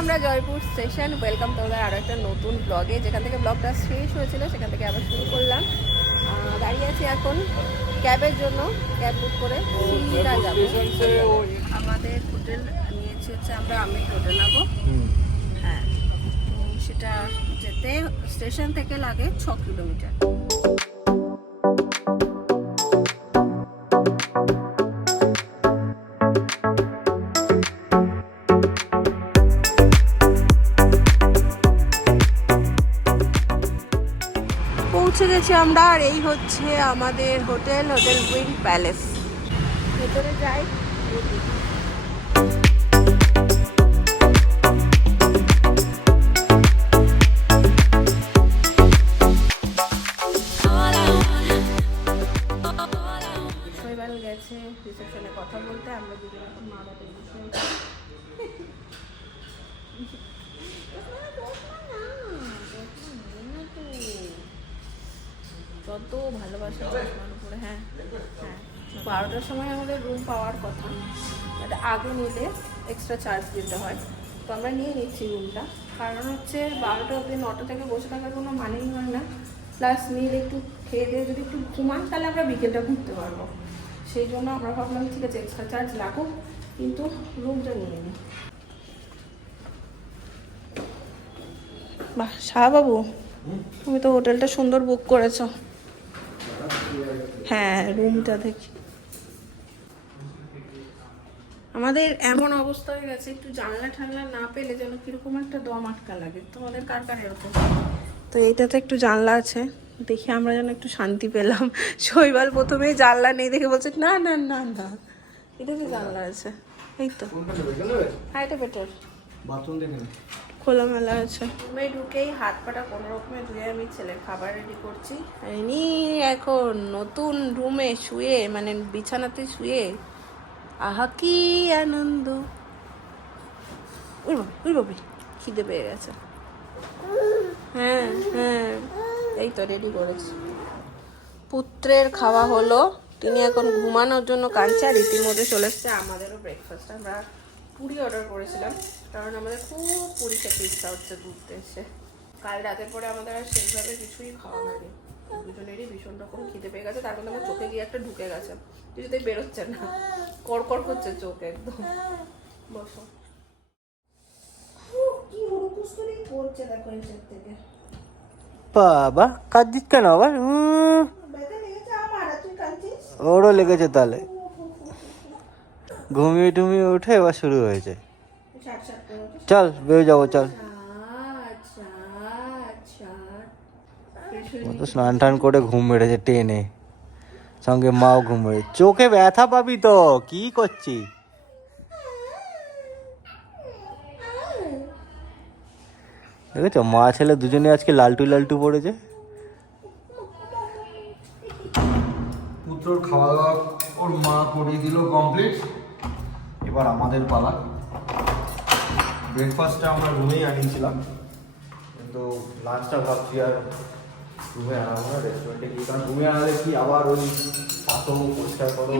আমরা Jaipur station. Welcome তোমাদের আরও একটা নতুন ব্লগে, যেখান থেকে ব্লগটা শেষ হয়েছিল সেখান থেকে আবার শুরু করলাম। দাঁড়িয়ে আছি এখন ক্যাবের জন্য, ক্যাব বুক করে সিধা যাবো। আমাদের হোটেল নিয়েছি হচ্ছে, আমরা আমি হোটেল নেবো। হ্যাঁ, তো সেটা যেতে স্টেশন থেকে লাগে 6 কিলোমিটার। পৌঁছে গেছি আমরা, আর এই হচ্ছে আমাদের হোটেল, হোটেল উইন্ড প্যালেস। ভেতরে যাই। শৈবাল গেছে রিসেপশনে কথা বলতে, আমরা দুজন এখন মা বাবার যত ভালোবাসা চশমার উপরে। হ্যাঁ হ্যাঁ, 12টার সময় আমাদের রুম পাওয়ার কথা, এটা আগে নিলে এক্সট্রা চার্জ দিতে হয়। তো আমরা নিয়ে নিচ্ছি রুমটা, কারণ হচ্ছে 12টা অবধি 9টা থেকে বসে থাকার কোনো মানেই হয় না। প্লাস নিলে একটু খেয়ে দিয়ে যদি একটু ঘুমান, তাহলে আমরা বিকেলটা ঘুরতে পারবো। সেই জন্য আমরা ভাবলাম ঠিক আছে এক্সট্রা চার্জ লাগুক, কিন্তু রুমটা নিয়ে নিই। বাহ শাহবাবু, তুমি তো হোটেলটা সুন্দর বুক করেছো। হ্যাঁ, রুমটা দেখি। আমাদের এমন অবস্থা হয়ে গেছে, একটু জানলা ঠান্ডা না পেলে যেন কিরকম একটা দম আটকা লাগে। তোমাদের কার কার এরকম? তো এইটাতে একটু জানলা আছে দেখে আমরা যেন একটু শান্তি পেলাম। শৈবাল প্রথমেই জানলা নেই দেখে বলছে না না না না, এটাতে জানলা আছে। এই তো, হ্যাঁ এটা বেটার। বাথরুম দেখেন খোলামেলা আছে। রুমে ঢুকেই হাত পাটা কোনো রকমে ধুয়ে আমি ছেলের খাবার রেডি করছি। নি এখন নতুন রুমে শুয়ে, মানে বিছানাতে শুয়ে আহা কি আনন্দ। উই বাবি, খিদে পেয়ে গেছে। হ্যাঁ হ্যাঁ, এই তো রেডি করেছি। পুত্রের খাওয়া হলো, তিনি এখন ঘুমানোর জন্য কাঁদছে। আর ইতিমধ্যে চলে এসছে আমাদেরও ব্রেকফাস্ট। আমরা পুরি অর্ডার করেছিলাম, কারণ আমাদের খুব পুরি খেতে ইচ্ছা হচ্ছে ঘুরতে এসে। কাল রাতের পরে আমাদের আর সেইভাবে কিছুই খাওয়া হয়নি, দুজনেরই ভীষণ রকম খিদে পেয়ে গেছে। তার মধ্যে আমার চোখে গিয়ে একটা ঢুকে গেছে, কিছুতেই বেরোচ্ছে না, কড়কড় করছে চোখ একদম। বসো। কি হুড়কুস্তুরি করছে দেখো এসব থেকে। বাবা কাঁদছিস কেন আবার? ওরও লেগেছে তাহলে, ঘুমিয়ে টুমিয়ে উঠে এবার শুরু হয়েছে। চল বেরো যাবো, চল। ও তো স্নান টান করে ঘুম মেরেছে টেনে, সঙ্গে মাও ঘুম মেরে। চোখে ব্যথা পাবি তো, কি করছিস? দেখেছো মা ছেলে দুজনে আজকে লালটু লালটু পড়েছে। পুত্রর খাওয়া দাওয়া ওর মা করিয়ে দিল কমপ্লিট, এবার আমাদের পালা। ব্রেকফাস্টটা আমরা রুমেই আনিয়েছিলাম, কিন্তু লাঞ্চটা ভাবছি আর রুমে আনাবো না, রেস্টুরেন্টে গিয়ে। কারণ রুমে আনালে কি আবার ওই আসো পরিষ্কার করো,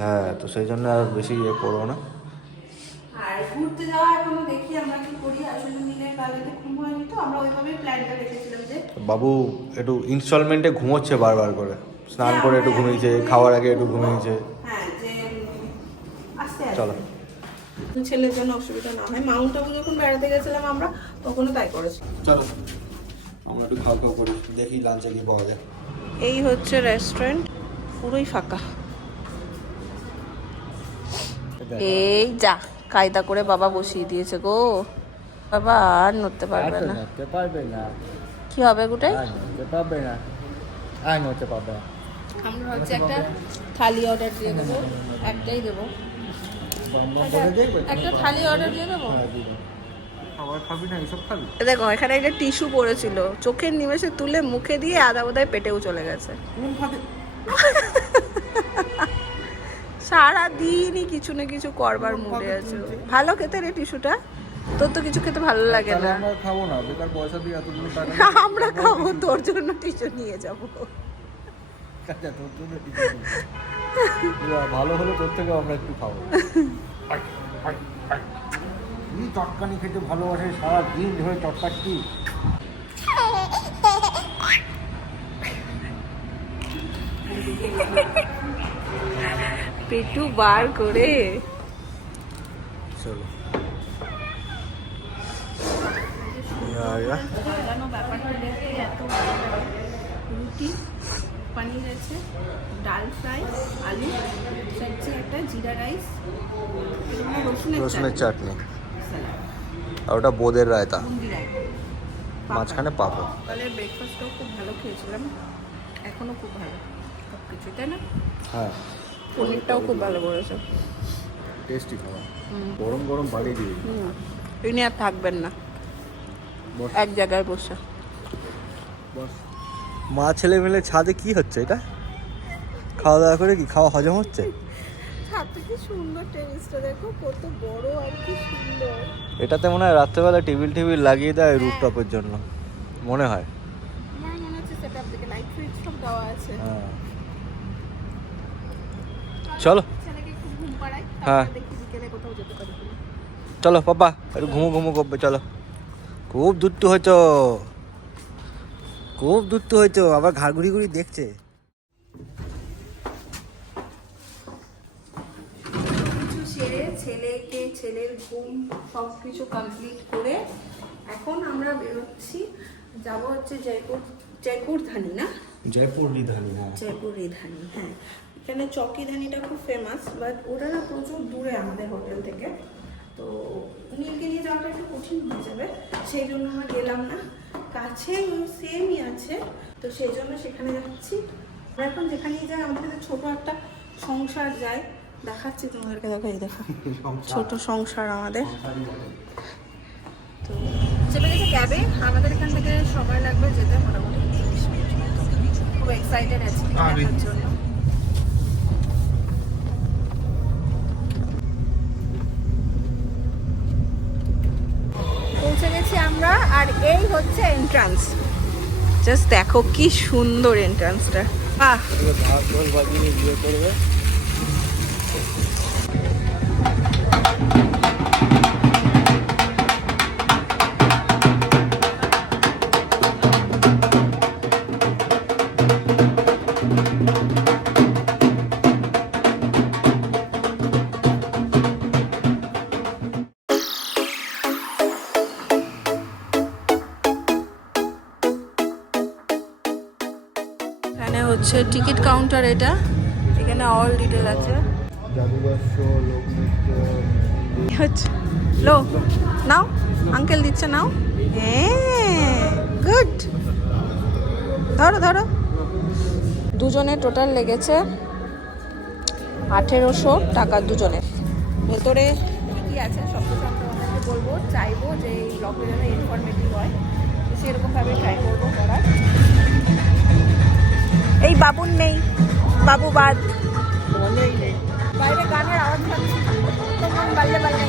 হ্যাঁ, তো সেই জন্য আর বেশি ইয়ে করবো না। আর ঘুরতে যাওয়া এখনো দেখি আমরা কি করি। আসলে দিনের বেলাতে ঘুম হয়নি, তো আমরা ওইভাবেই প্ল্যানটা রেখেছিলাম যে বাবু একটু ইনস্টলমেন্টে ঘুমোচ্ছে বারবার করে, স্নান করে একটু ঘুমিয়েছে, খাওয়ার আগে একটু ঘুমিয়েছে। হ্যাঁ, যে আস্তে আস্তে চলো, ছেলের জন্য অসুবিধা না হয়। মাউন্ট আবু যখন বেড়াতে গেছিলাম আমরা, তখনও তাই করেছি। চলো আমরা একটু খাওয়া খাওয়া করি, দেখি লাঞ্চে কি পাওয়া যায়। এই হচ্ছে রেস্টুরেন্ট, পুরোই ফাঁকা। এই যা কায়দা করে বাবা বসিয়ে দিয়েছে গো, বাবা আর নড়তে পারবে না। নড়তে পারবে না, কি হবে গুটাই? নড়তে পারবে না, আর নড়তে পারবে না। আমরা হচ্ছে একটা থালি অর্ডার দিয়ে দেবো, একটাই দেবো। একটা থালি অর্ডার দিয়ে দেবো। খাবার খাবি না, এইসব খাবি? দেখো এখানে একটা টিস্যু পড়েছিল, চোখের নিমেষে তুলে মুখে দিয়ে আদা বোধহয় পেটেও চলে গেছে। সারাদিনই কিছু না কিছু করবার মুডে আছে। ভালো খেতে রে টিস্যুটা, তোর তো কিছু খেতে ভালো লাগে না। আমরা খাবো না, বেকার পয়সা দিয়ে এতগুলো টাকা। আমরা খাবো, তোর জন্য টিস্যু নিয়ে যাবো। ভালো হলে তোর থেকে আমরা একটু খাবো। চটকানি খেতে ভালোবাসে, সারা দিন ধরে চটকাচ্ছি। পেটু বার করে চলো রুটি, পনির আছে, ডাল ফ্রাই, আলু সবজি, একটা জিরা রাইস, রসুনের চাটনি, আর ওটা বোঁদের রায়তা, বুন্দি রায়তা, মাঝখানে পাপড়। সকালের ব্রেকফাস্টটাও খুব ভালো খেয়েছিলাম, এখনো খুব ভালো সব কিছু, তাই না? হ্যাঁ, পনিরটাও খুব ভালো করেছে, টেস্টি খাওয়া। গরম গরম বাড়ি দিয়ে তিনি আর থাকবেন না এক জায়গায় বসে। মা ছেলে মিলে ছাদে কি হচ্ছে এটা? খাওয়া দাওয়া করে কি খাওয়া হজম হচ্ছে? ছাদটা কি সুন্দর, টেরিসটা দেখো কত বড় আর কি সুন্দর। এটাতে মনে হয় রাত্রেবেলা টেবিল লাগিয়ে দেয় রুফটপের জন্য, মনে হয়। আমার মনে হচ্ছে সেটআপ থেকে লাইট ফাইট সব দেওয়া আছে। হ্যাঁ, চলো। ছেলেকে একটু ঘুম পাড়াই, হ্যাঁ। তারপর দেখি বিকেলে কোথাও যেতে পারি কিনা। চলো পাপা, একটু ঘুমো করবে, চলো। খুব দুষ্টু হয়েছো, খুব দুষ্টু হয়েছো, আবার ঘাড় ঘুরি ঘুরি দেখছে। কিছু সেরে ছেলের ঘুম সব কিছু কমপ্লিট করে এখন আমরা বেরোচ্ছি, যাব হচ্ছে জয়পুর ধানি, না জয়পুর রিধানি। জয়পুর রিধানি, হ্যাঁ। এখানে চকি ধানিটা খুব ফেমাস, বাট ওটা না প্রচুর দূরে আমাদের হোটেল থেকে, তো নীলকে নিয়ে যাওয়াটা একটু কঠিন হয়ে যাবে, সেই জন্য আমরা গেলাম না। কাছে সেমই আছে, তো সেই জন্য সেখানে যাচ্ছি। আমরা এখন যেখানেই যাই আমাদের কাছে ছোট একটা সংসার যায়, দেখাচ্ছি তোমাদেরকে, দেখো এই দেখো ছোট সংসার আমাদের। তো চলে গেছে ক্যাবে, আমাদের এখান থেকে সময় লাগবে যেতে মোটামুটি 30 মিনিট মতো। খুব এক্সাইটেড আছি দেখার জন্য। পৌঁছে গেছি আমরা, আর এই হচ্ছে এন্ট্রান্স। জাস্ট দেখো কি সুন্দর এন্ট্রান্সটা, বাহ। ভাগ বাজিয়ে বিয়ে করবে। এখানে হচ্ছে টিকিট কাউন্টার, এটা এখানে অল ডিটেল আছে। জাদুঘর শো, লোকনৃত্য, লো নাও, আঙ্কেল দিচ্ছে, নাও। হ্যাঁ, গুড, ধরো ধরো। দুজনে টোটাল লেগেছে 1800 টাকা দুজনের। ভেতরে কি আছে সব কিছু আমরা ওনাকে বলবো, চাইবো যে এই ব্লগটা যেন ইনফরমেটিভ হয়, সেরকমভাবে ট্রাই করবো করার। এই বাবুর নেই, বাবু বাদ, বাইরে গানের আওয়াজ পাচ্ছি, তখন বাল্লে বাল্লে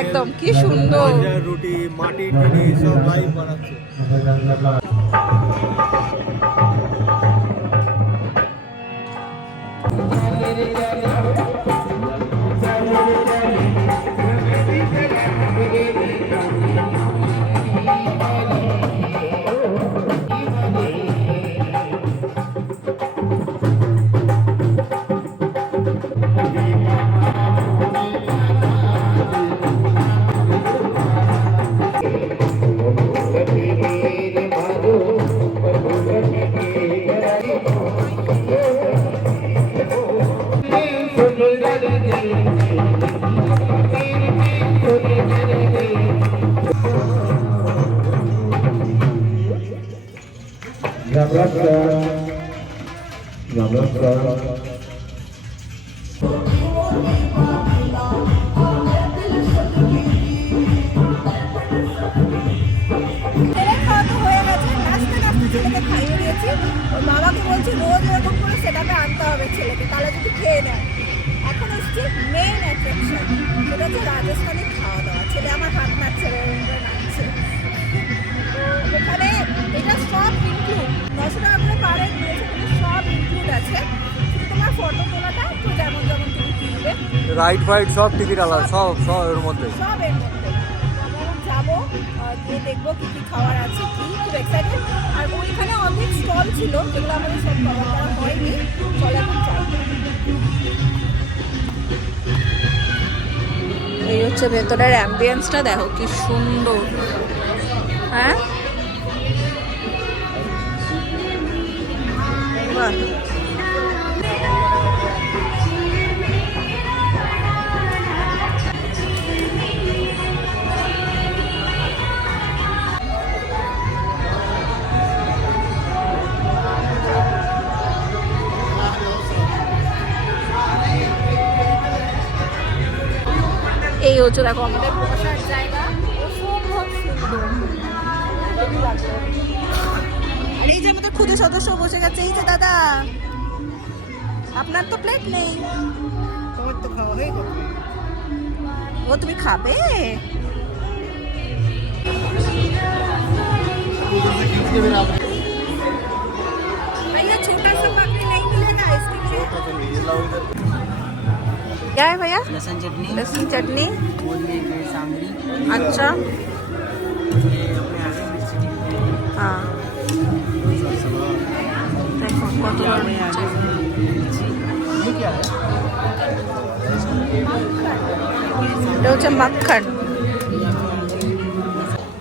একদম কি সুন্দর। রুটি মাটির জিনিস সব লাইভ বানাচ্ছে। ছেলেকে খাইয়ে দিয়েছি। ওর বাবাকে বলছি রোজ এরকম করে সেটাকে আনতে হবে ছেলেকে, তাহলে যদি খেয়ে নেয়। এখন এসছি মেইন অ্যাট্রাকশন, সেটা হচ্ছে রাজস্থানি খাওয়া দাওয়া। ছেলে আমার হাত নাচছে, নাচছে। তো ওখানে এটা সব ইনক্লুড, 900 টাকা করে পার হেড নিয়েছে, কিন্তু সব ইনক্লুড আছে। শুধু তোমার ফটো তোলাটা তো যেমন যেমন তুমি কিনবে, রাইড ফাইড সব টিকিট আলাদা, সব এর মধ্যে। সব এর মধ্যে। আমরা যাবো, গিয়ে দেখবো কি কি খাওয়ার আছে, কি খুব এক্সাইটেড। আর ওইখানে অনেক স্টল ছিল যেগুলো আমাদের সব কভার করা হয়নি। চলে এখন চাই। এই হচ্ছে ভেতরের অ্যাম্বিয়েন্সটা, দেখো কি সুন্দর। হ্যাঁ বাহ। এই হচ্ছে দেখো আমাদের বসার জায়গা, অসম্ভব সুন্দর। আর এই যে আমাদের ক্ষুদে সদস্য বসে গেছে, এই যে দাদা। আপনার তো প্লেট নেই। তোমার তো খাওয়া হয়ে গেছে। ও তুমি খাবে? भैया छोटा सा पकड़ी नहीं मिलेगा आइसक्रीम से? क्या है भैया? लहसुन चटनी, लहसुन चटनी। और ये पेड़ सांगरी, अच्छा ये अपने हरी मिर्ची टिक्की, हाँ देखो कत ये अपने हरी मिर्ची। ये क्या है? এটা হচ্ছে মাখন।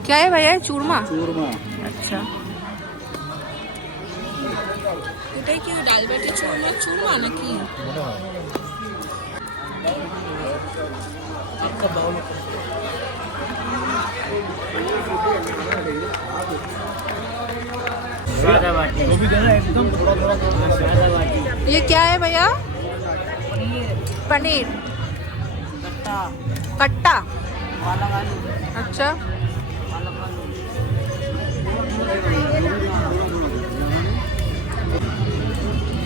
क्या है भैया? चूरमा। चूरमा। अच्छा এটাই কি ডাল বাটি চূরমা চূরমা নাকি? आपका बाउल सादा बाटी, वो भी देना एकदम थोड़ा थोड़ा सादा बाटी। ये क्या है भैया? पनीर कट्टा, कट्टा। पालक आलू, अच्छा पालक आलू।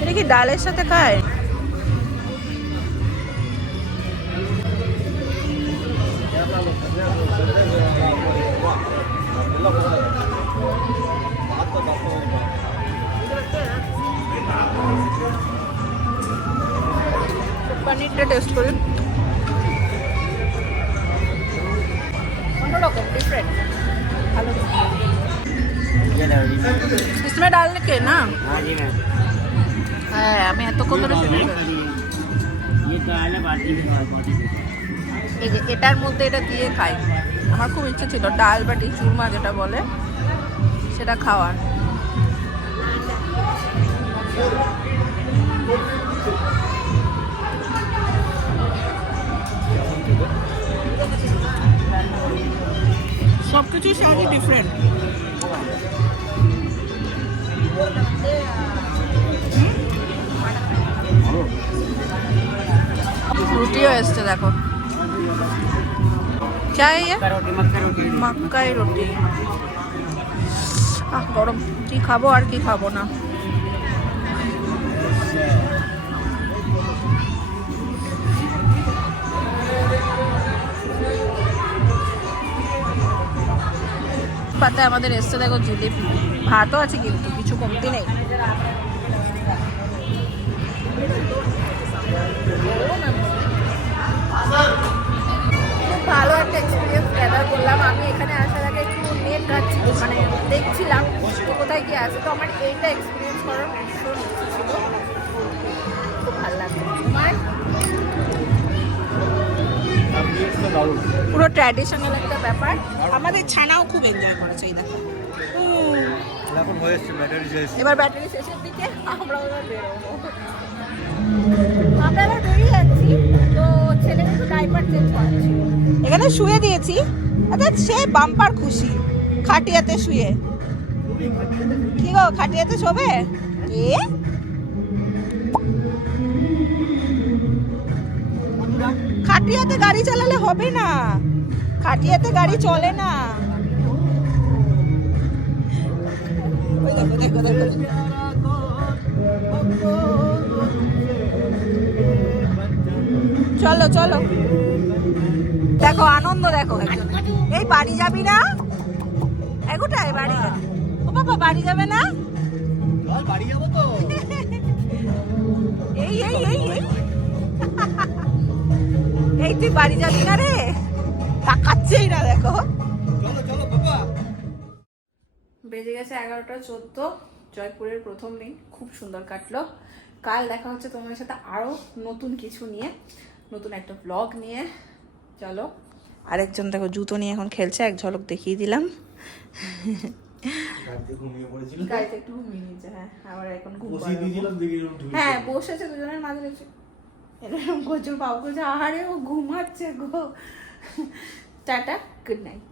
এটা কি ডালের সাথে খায়? পনিরটা টেস্ট করি, অন্যরকম ডিফারেন্ট, ভালো। ये दादी। इसमें डालने के ना? हाँ जी मैम। হ্যাঁ আমি এতক্ষণ ধরে শুনে ये तो आने बाटी के बाद बाटी। এই যে এটার মধ্যে এটা দিয়ে খাই। আমার খুব ইচ্ছে ছিল ডাল বাটি চুরমা যেটা বলে সেটা খাওয়ার। সব কিছুই স্বাদই ডিফারেন্ট। রুটিও এসছে দেখো। চাই मक्का रोटी। মাক্কাই রুটি। গরম, কি খাবো আর কি খাবো না। সাথে আমাদের এসছে দেখো জিলিপি, ভাতও আছে কিন্তু কিছু কমতি নেই। খুব ভালো একটা এক্সপিরিয়েন্স গ্যাদার করলাম। আমি এখানে আসার আগে একটু নেট ঘাটছি, মানে দেখছিলাম তো কোথায় কি আছে। তো আমার এইটা এক্সপিরিয়েন্স করার ভীষণ ইচ্ছে ছিল, খুব ভালো লাগলো। তোমার পুরো ট্র্যাডিশনাল একটা ব্যাপার। আমাদের ছানাও খুব এনজয় করেছে, এই দেখো। এখন হয়েছে ব্যাটারি শেষ। এবার ব্যাটারি শেষের দিকে আমরা এবার বেরোবো। আমরা এবার বেরিয়ে যাচ্ছি। তো ছেলেকে একটু ডাইপার চেঞ্জ করাচ্ছি, এখানে শুয়ে দিয়েছি। আচ্ছা সে বাম্পার খুশি খাটিয়াতে শুয়ে। কি গো খাটিয়াতে শোবে? এ খাটিয়াতে গাড়ি চালালে হবে না, খাটিয়াতে গাড়ি চলে না। ওই দেখো দেখো দেখো, চলো চলো, দেখো আনন্দ দেখো। এই বাড়ি যাবি না? এগোটাই বাড়ি যাবে। ও বাবা বাড়ি যাবে না? বাড়ি যাবো তো। এই এই এই এই এই তুই বাড়ি যাবি না রে? তাকাচ্ছেই না দেখো। চলো চলো বাবা। বেজে গেছে 11:14। জয়পুরের প্রথম দিন খুব সুন্দর কাটলো। কাল দেখা হচ্ছে তোমাদের সাথে আরো নতুন কিছু নিয়ে, নতুন একটা ব্লগ নিয়ে। চলো, আরেকজন দেখো জুতো নিয়ে এখন খেলছে, এক ঝলক দেখিয়ে দিলাম। ঘুমিয়ে পড়েছিল, গাড়িতে একটু ঘুমিয়ে নিয়েছে। হ্যাঁ আবার এখন ঘুম বসিয়ে দিয়েছিলাম দেখি এরকম ঢুকে হ্যাঁ বসেছে দুজনের মাঝে রয়েছে, এরকম করছে বাবু করছে আহারে ও ঘুমাচ্ছে গো। Tata, good night.